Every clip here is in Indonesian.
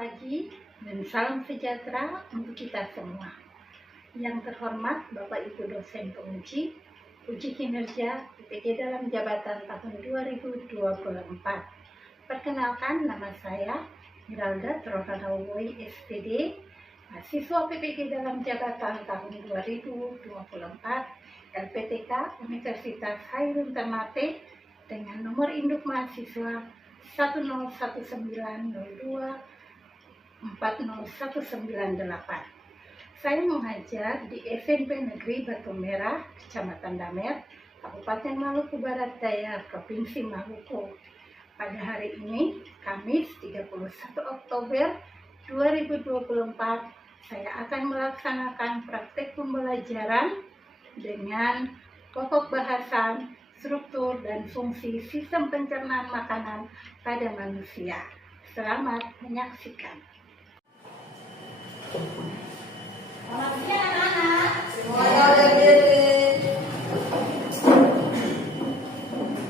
pagi dan salam sejahtera untuk kita semua. Yang terhormat Bapak Ibu dosen penguji, uji kinerja PPG dalam jabatan tahun 2024. Perkenalkan, nama saya Miralda Trohanawoy SPD, mahasiswa PPG dalam jabatan tahun 2024, LPTK Universitas Hairun Ternate dengan nomor induk mahasiswa 10190240198. Saya mengajar di SMP Negeri Batu Merah, Kecamatan Damer, Kabupaten Maluku Barat Daya, Provinsi Maluku. Pada hari ini, Kamis 31 Oktober 2024, saya akan melaksanakan praktek pembelajaran dengan pokok bahasan, struktur dan fungsi sistem pencernaan makanan pada manusia. Selamat menyaksikan. Selamat siang anak-anak. Semuanya berdiri.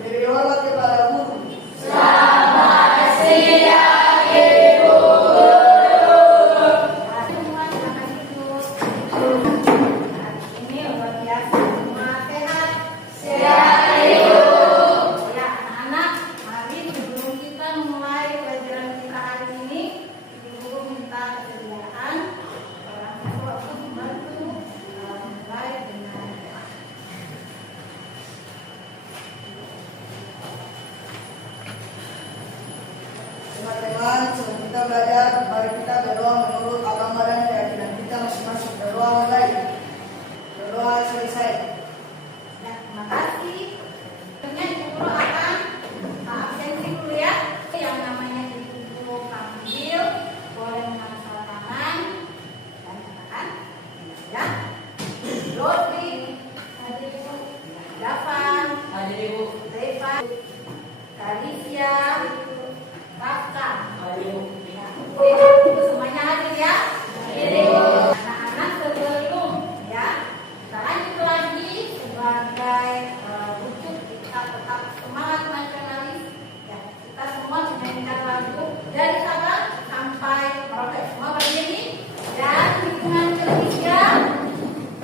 Beri hormat kepada guru. Selamat siang Ibu Guru. Semua silakan duduk. Hari ini luar biasa, semua sehat. Sehat Ibu. Ya anak-anak, mari sebelum kita memulai pelajaran kita hari ini, Ibu Guru minta kesediaan orang tua untuk membantu mulai dengan doa. Teman-teman, sebelum kita belajar, mari kita berdoa menurut agama dan keyakinan kita masing-masing. Berdoa mulai. Berdoa selesai. Ya, terima kasih. Selanjutnya Ibu Guru akan absensi dulu ya. Yang namanya Ibu Guru panggil, boleh mengangkat tangan dan katakan ya. Rodri, hadir Ibu. Davan, hadir Ibu. Revan, Kalisya, Rafka, hadir Ibu. Ibu semuanya hadir ya. Hadir Ibu. Anak-anak sebelum ya kita lanjut lagi sebagai wujud kita tetap semangat nasionalis ya, kita semua menyanyikan lagu dari Sabang sampai Merauke, semua berdiri dan hitungan ketiga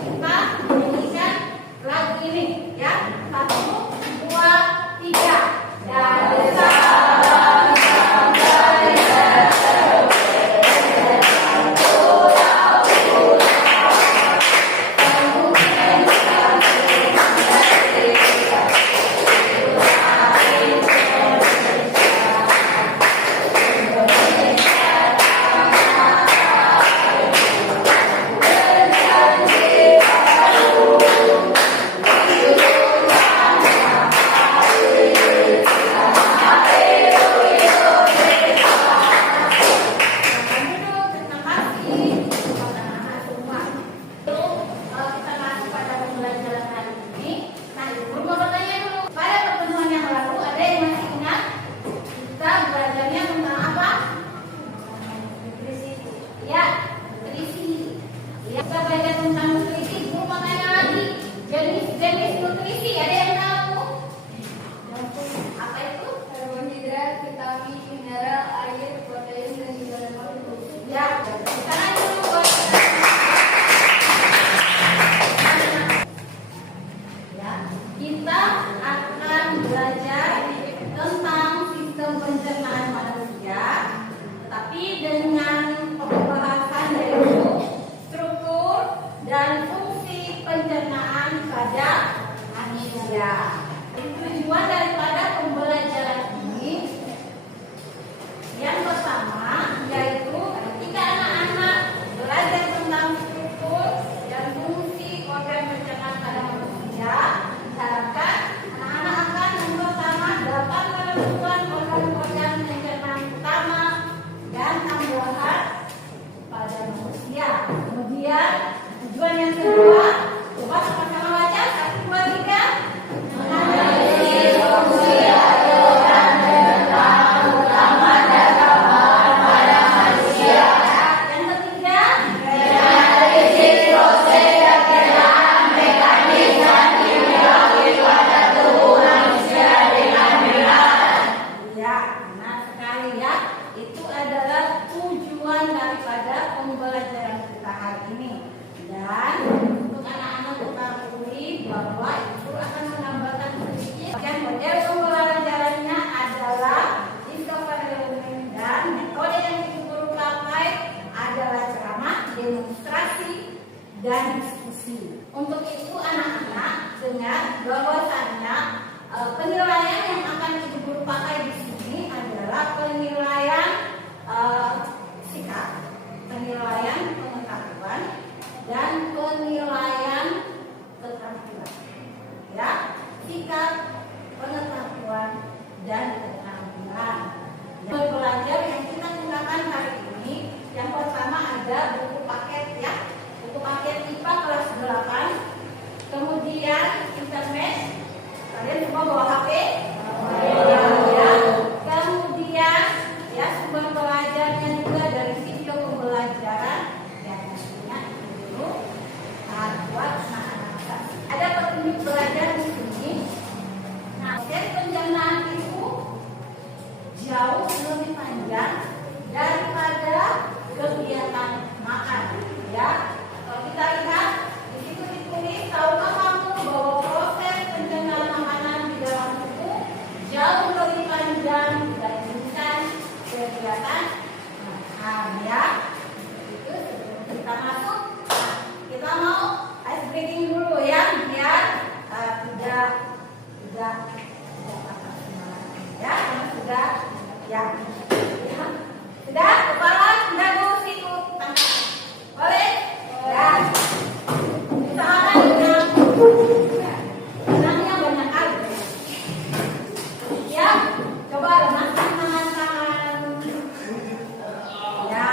kita menyanyikan lagu ini ya. 1, 2, 3 dari Sabang sampai Merauke. demonstrasi dan diskusi. Untuk itu anak-anak dengar bahwasannya penilaian yang akan Ibu Guru pakai di sini adalah penilaian sikap, penilaian pengetahuan, dan penilaian keterampilan. Ya, sikap, pengetahuan, dan keterampilan. Yang belajar yang kita gunakan hari ini, yang pertama ada buku paket ya, buku paket IPA kelas 8. Kemudian internet, kalian semua bawa HP? Ya. Kemudian ya sumber belajarnya juga dari video pembelajaran yang pastinya dulu buat anak-anak. Ada petunjuk belajar di sini. Nah, pencernaan itu jauh lebih panjang daripada kegiatan makan. Ya, kalau kita lihat di situ ditulis, tahukah kamu bahwa proses pencernaan makanan di dalam tubuh jauh lebih panjang dibandingkan kegiatan makan. Ya, itu sebelum kita masuk, kita mau ice breaking dulu ya, biar tidak patah semangat. Ya, sudah. Ya. Sudah, kepala sudah lurus itu tangkap. Boleh? Ya. Usahakan dengan tenangnya banyak kali. Ya, coba lemaskan tangan-tangan. Ya,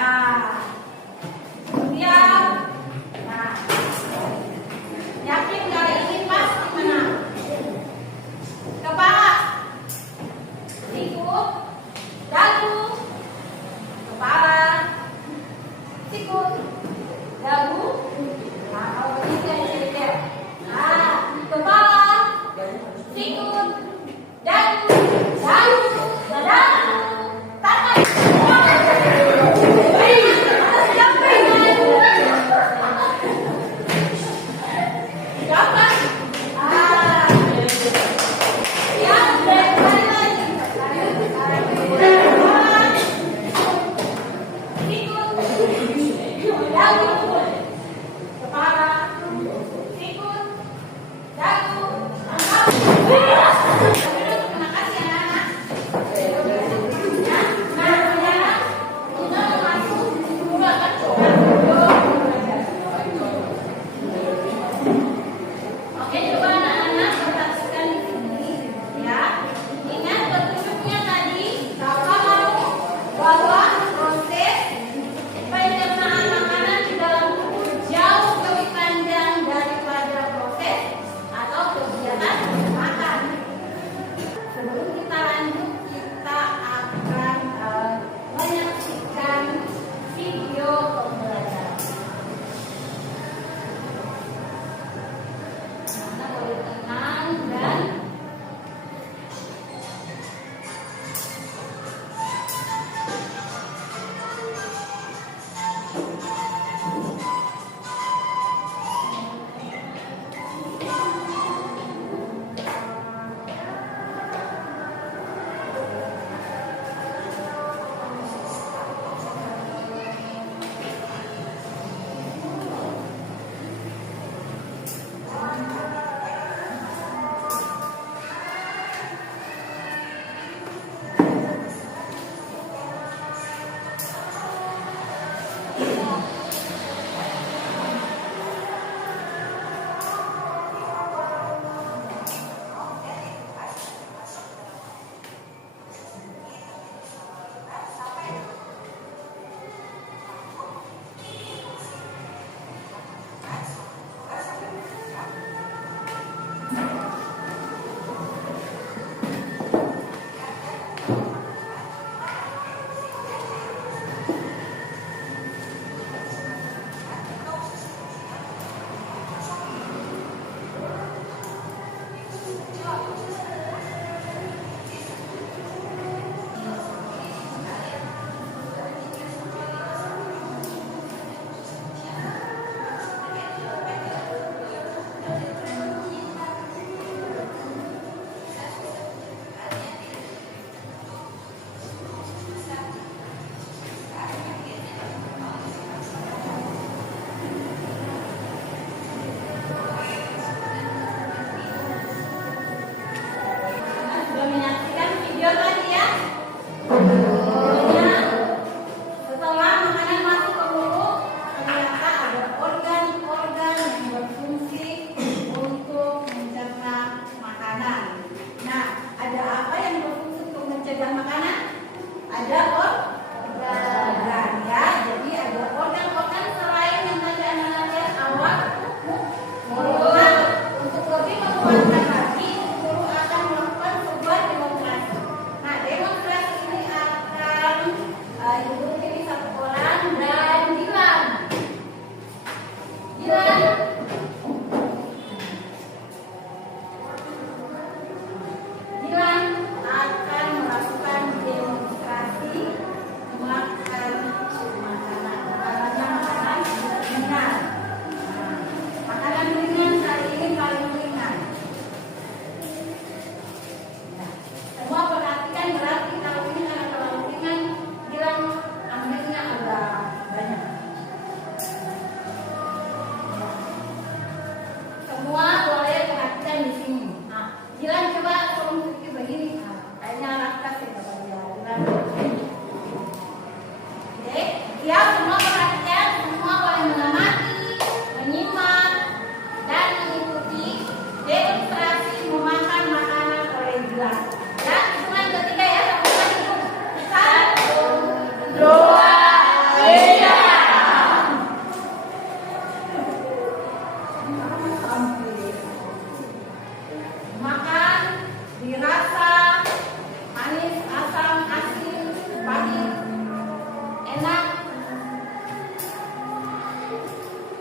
enak.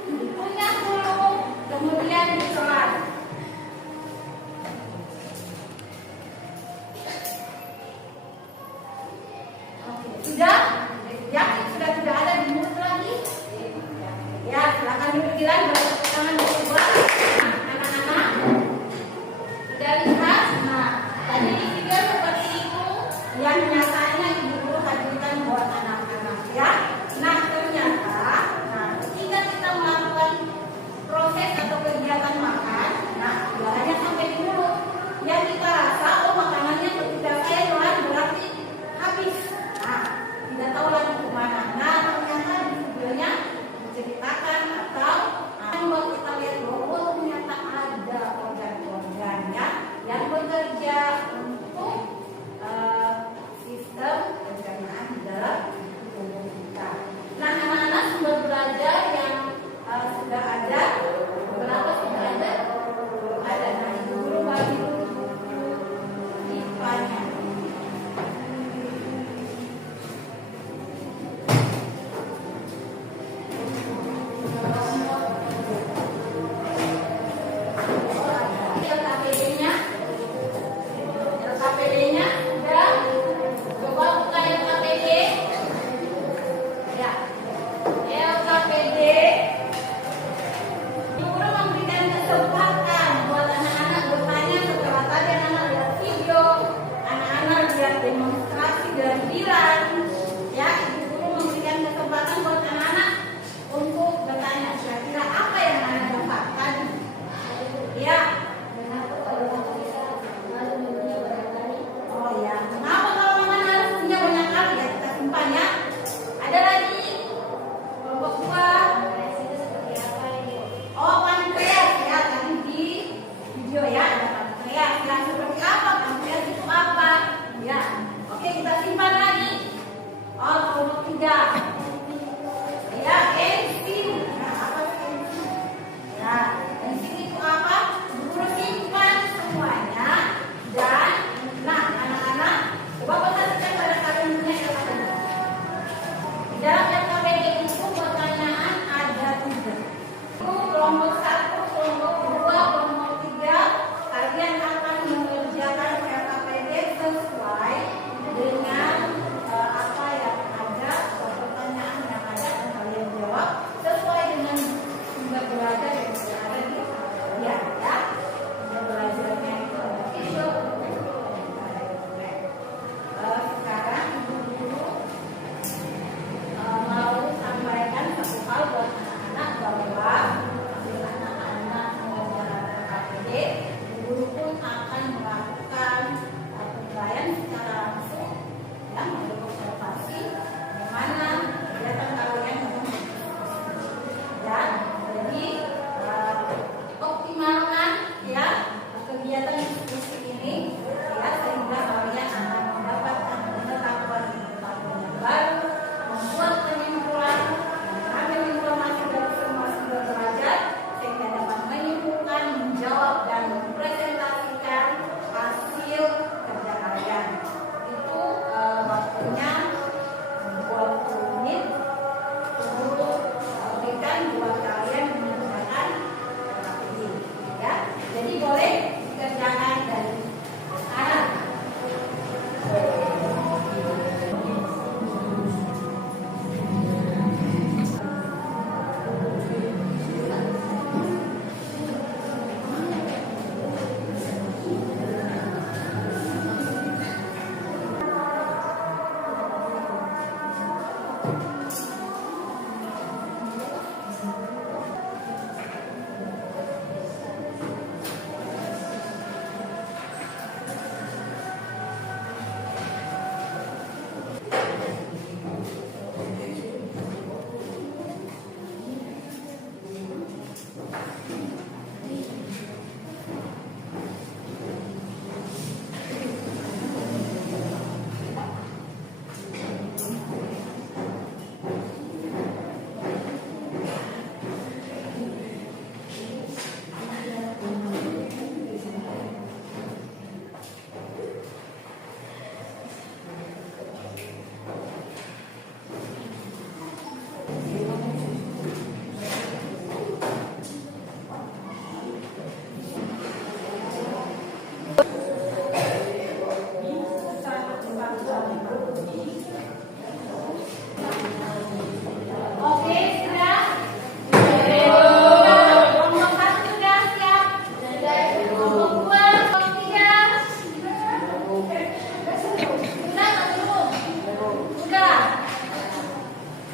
Dikunyah dulu, kemudian ditelan. Oke, sudah? Yakin sudah tidak ada di mulut lagi? Ya, silakan duduk di lantai, baru tangan dibuat. Nah, anak-anak sudah lihat? Nah, tadi di video seperti itu yang nyatanya ibu guru hadirkan buat anak-anak ya.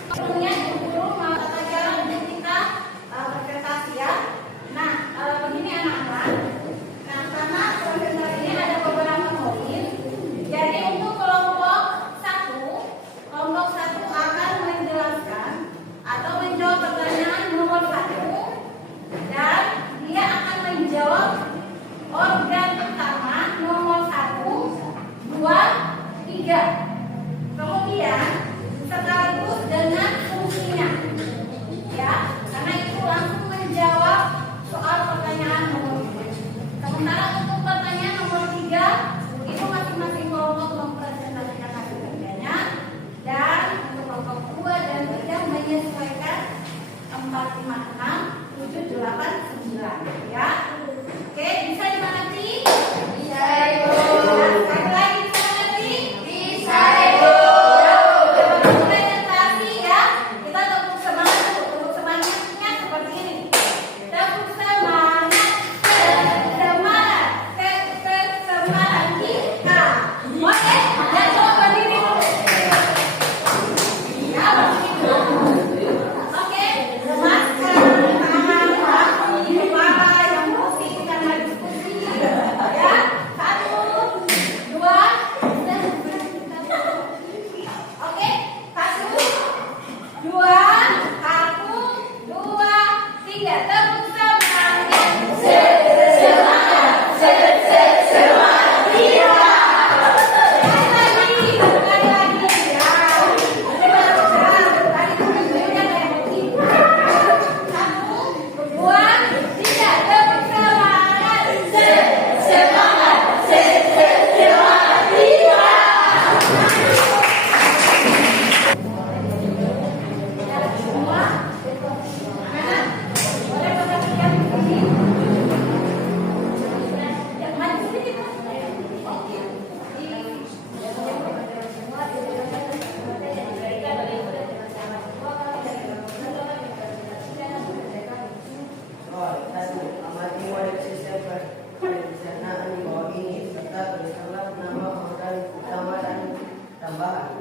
Sebelumnya guru mau tata cara untuk kita berprestasi ya. Nah, begini anak-anak. Nah, karena proses ini ada beberapa poin. Jadi untuk kelompok satu akan menjelaskan atau menjawab pertanyaan nomor 1 dan dia akan menjawab organ utama nomor 1, 2, 3. Kemudian sekaligus dengan fungsinya, ya, karena itu langsung menjawab soal pertanyaan nomor 2. Sementara untuk pertanyaan nomor 3 itu masing-masing kelompok mempresentasikan hasil kerjanya, dan untuk kelompok 2 dan 3 menyesuaikan 4, 5, 6, 7, 8, 9, ya. Oke, bisa dimengerti? Bisa, Ibu. Sekali lagi bisa dimengerti? Bisa, Ibu.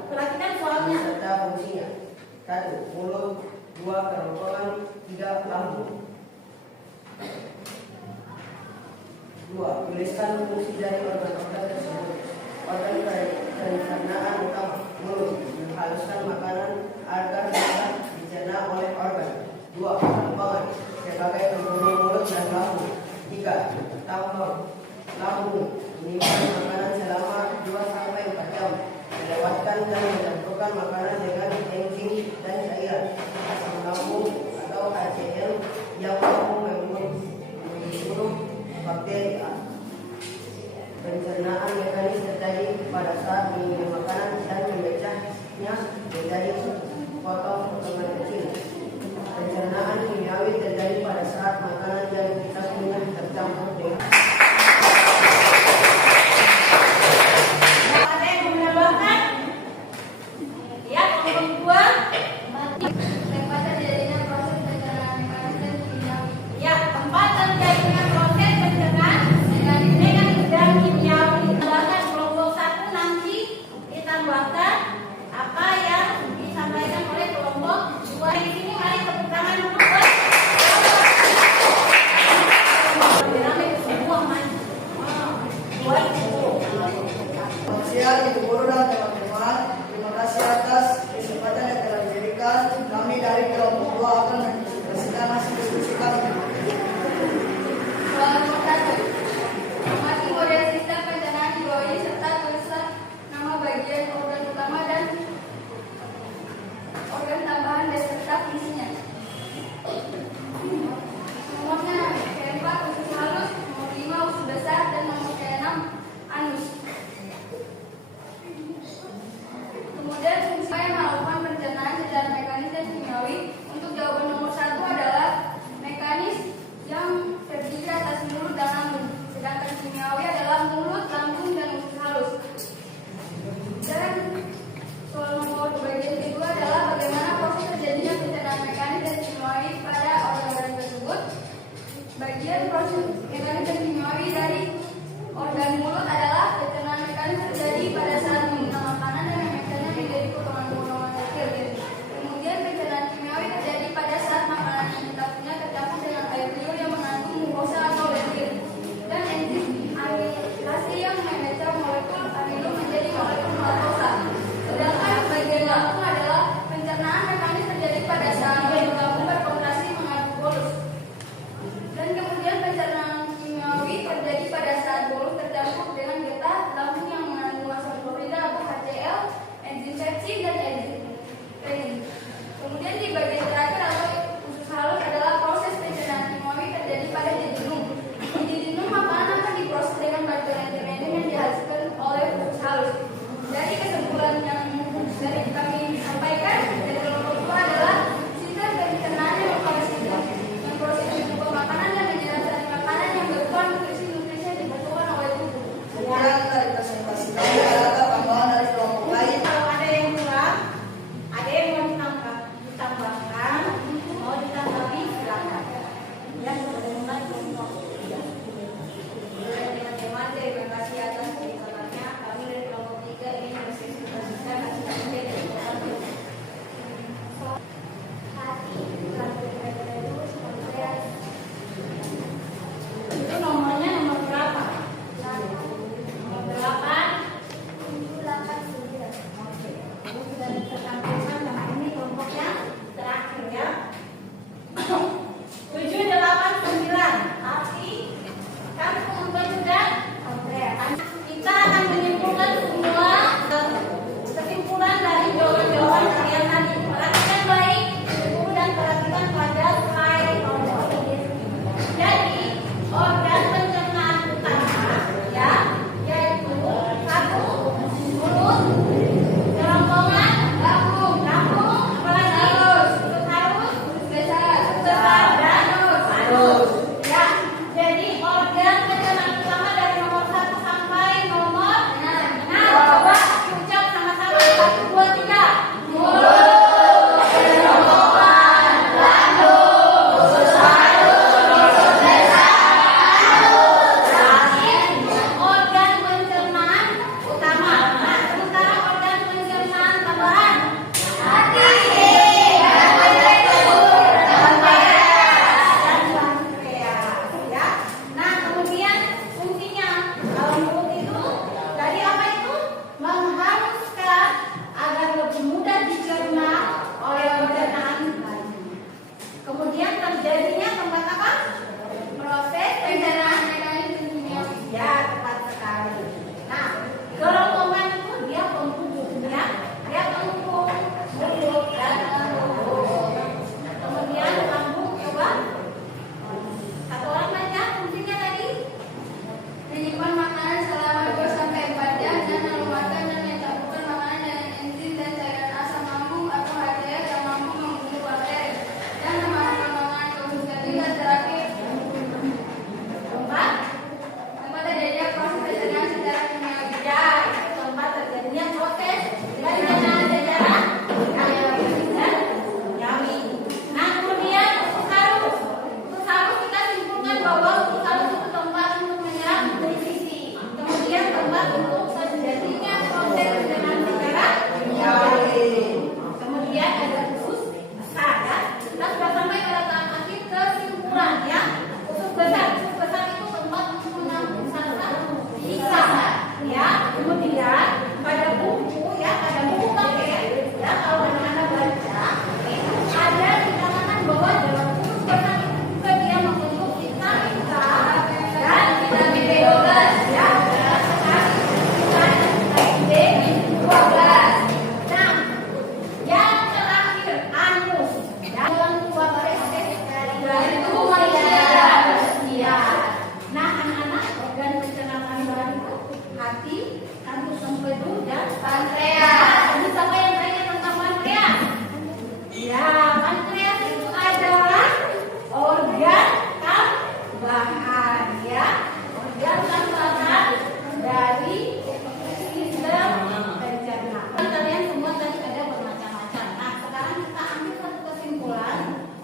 Perhatikan soalnya. Serta fungsinya. 1. Mulut. 2. Kerongkongan. 3. Lambung. 2. Tuliskan fungsi dari organ-organ tersebut. Organ pencernaan utama, mulut, menghaluskan makanan agar dapat dicerna oleh organ. 2. Kerongkongan sebagai penghubung mulut dan lambung. 3. Tampang lambung, menyimpan makanan selama 2-4 jam. Melewatkan dan mencampurkan makanan dengan enzim dan cairan asam lambung atau HCl yang mampu membunuh bakteri. Pencernaan mekanis terjadi pada saat mengirim makanan dan memecahnya menjadi potong-potongan kecil. Pencernaan kimiawi terjadi pada saat makanan yang kita punya tercampur dengan Ibu guru dan teman-teman, terima kasih atas kesempatan yang telah diberikan. Kami dari kelompok 2 akan menyaksikan hasil diskusi kami. Amati model sistem pencernaan di bawah ini serta tulislah nama bagian organ utama dan organ tambahan beserta fungsinya. Nomornya K4 usus halus, nomor 5 usus besar, dan nomor K6 anus. Kemudian fungsi yang melakukan pencernaan secara mekanis dan kimiawi. Untuk jawaban nomor 1 adalah mekanis yang terdiri atas mulut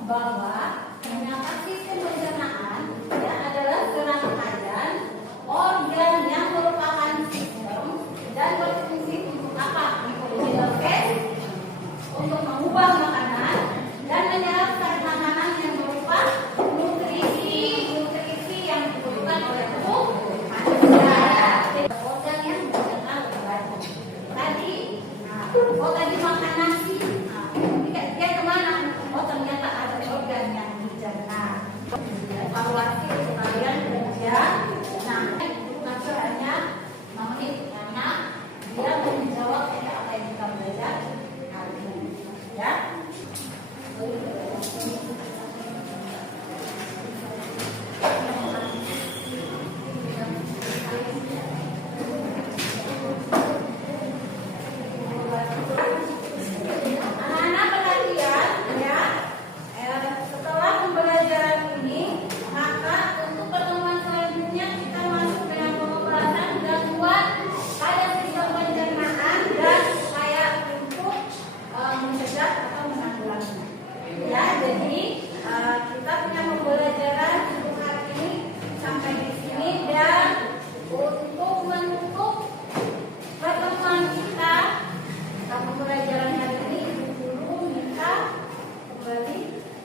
bahwa ternyata sistem pencernaan ya, adalah serangkaian organ yang merupakan sistem dan berfungsi untuk apa? Untuk mengubah makanan dan menyerap zat makanan yang berupa nutrisi yang dibutuhkan oleh tubuh manusia. Organ yang mencerna lebih banyak. Tadi makan nasi, dia kemana? Oh ternyata ada organ yang dicerna. Evaluasi kalian kerja. Nah, maksud hanya menit karena dia menjawab apa yang kita belajar hari ini. Ya. Anak-anak perhatian ya. Setelah pembelajaran ini, maka untuk pertemuan selanjutnya kita masuk dengan pembahasan gangguan pada sistem pencernaan dan upaya untuk mencegah atau menanggulangi. Ya, jadi kita punya pembelajaran untuk hari ini sampai di sini dan untuk menutup pertemuan kita pembelajaran hari ini dulu minta kembali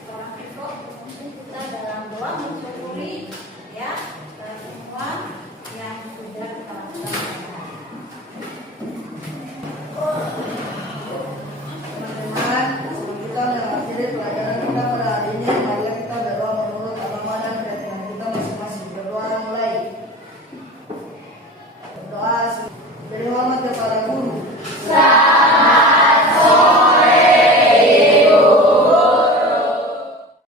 orang siswa untuk kita dalam doa mensyukuri ya semua yang sudah kita lakukan. Teman-teman, kita mengakhiri pelajaran kita pada hari ini. Marilah kita berdoa menurut agama dan keyakinan kita masing-masing. Berdoa mulai. Berdoa beri hormat kepada guru.